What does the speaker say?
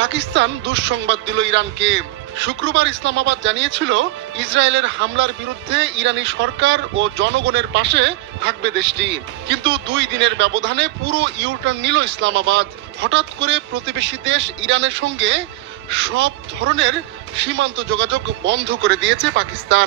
পাকিস্তান দুঃসংবাদ দিল ইরানকে। শুক্রবার ইসলামাবাদ জানিয়েছিল ইসরায়েলের হামলার বিরুদ্ধে ইরানি সরকার ও জনগণের পাশে থাকবে দেশটি। কিন্তু 2 দিনের ব্যবধানে পুরো ইউটার্ন নিল ইসলামাবাদ। হঠাৎ করে প্রতিবেশী দেশ ইরানের সঙ্গে সব ধরনের সীমান্ত যোগাযোগ বন্ধ করে দিয়েছে পাকিস্তান।